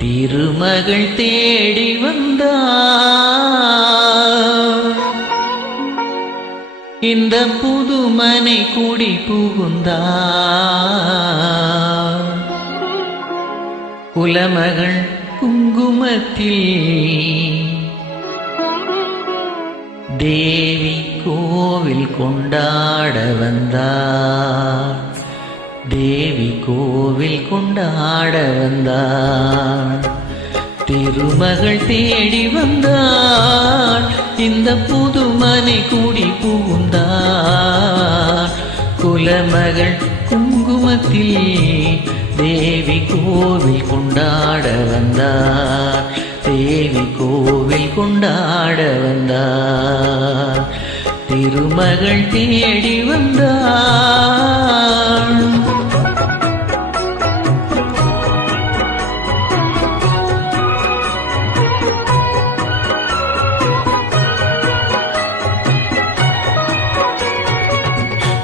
திருமகள் தேடி வந்தார். இந்த புதுமனை கூடி புகுந்தார். குலமகள் குங்குமத்தில் தேவி கோவில் கொண்டாட வந்தார். தேவி கோவில் கொண்டாட வந்தார். திருமகள் தேடி வந்தார். இந்த புதுமனை கூடி புகுந்தார். குலமகள் குங்குமத்தில் தேவி கோவில் கொண்டாட வந்தார். தேவி கோவில் கொண்டாட வந்தார். திருமகள் தேடி வந்தார்.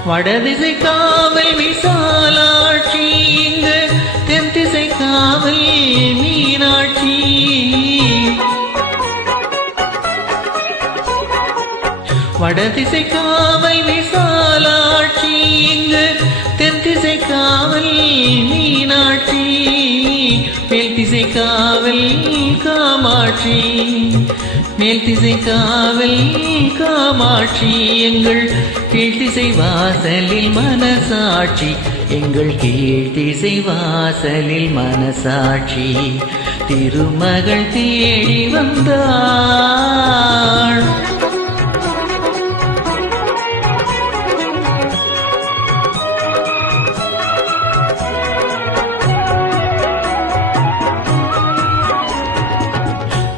வடதிசை காவல் விசாலாட்சி, இங்கு தென் திசை காவல் மீனாட்சி. வடதிசை காவல் விசாலாட்சி, இங்கு தென் திசை காவல் மீனாட்சி. மேல் திசை காவல் காமாட்சி. மேல் திசை காவல் காமாட்சி. எங்கள் கீழ்த்திசை வாசலில் மனசாட்சி. எங்கள் கீழ்த்திசை வாசலில் மனசாட்சி. திருமகள் தேடி வந்தாள்.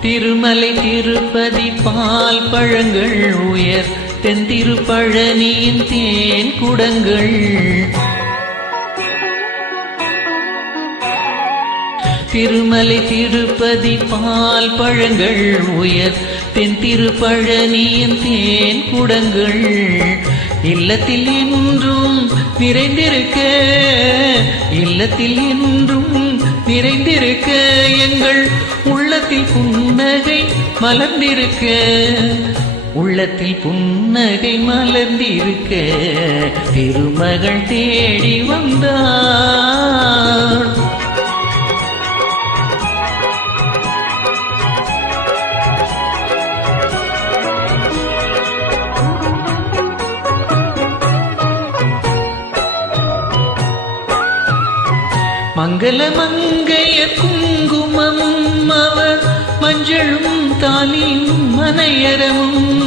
திருமலை திருப்பதி பால் பழங்கள், உயர் தென் திருப்பழனியின் தேன் குடங்கள். திருமலை திருப்பதி பால் பழங்கள், உயர் தென் திருப்பழனியின் தேன் குடங்கள். இல்லத்தில் என்றும் நிறைந்திருக்க, இல்லத்தில் என்றும் நிறைந்திருக்க. எங்கள் உள்ளத்தில் புன்னகை மலர்ந்திருக்க, உள்ளத்தில் புன்னகை மலர்ந்திருக்க. திருமகள் தேடி வந்தார். மங்கள மங்கைய குங்குமமும் அவர் மஞ்சளும் தாலியும் மனையரமும்.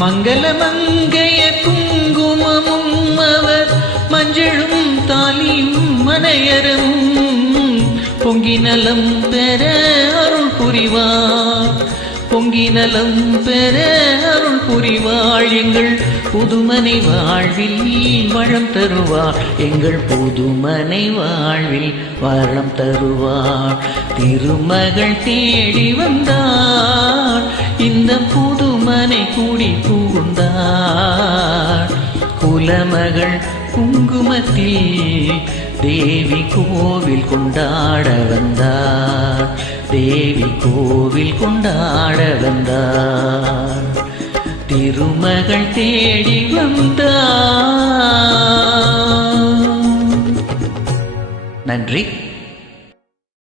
மங்கள மங்கைய குங்குமமும் அவர் மஞ்சளும் தாலியும் மனையரமும். பொங்கி நலம் பெற அருள் புரிவார். பொங்கி நலம் பெற அருள் புரிவாள். எங்கள் புதுமனை வாழ்வில் வளம் தருவார். எங்கள் புதுமனை வாழ்வில் வளம் தருவார். திருமகள் தேடி வந்தார். இந்த புதுமனை கூடி புகுந்தார். குலமகள் குங்குமத்தில் தேவி கோவில் கொண்டாட வந்தார். தேவி கோவில் கொண்டாட வந்தார். திருமகள் தேடி வந்தார். நன்றி.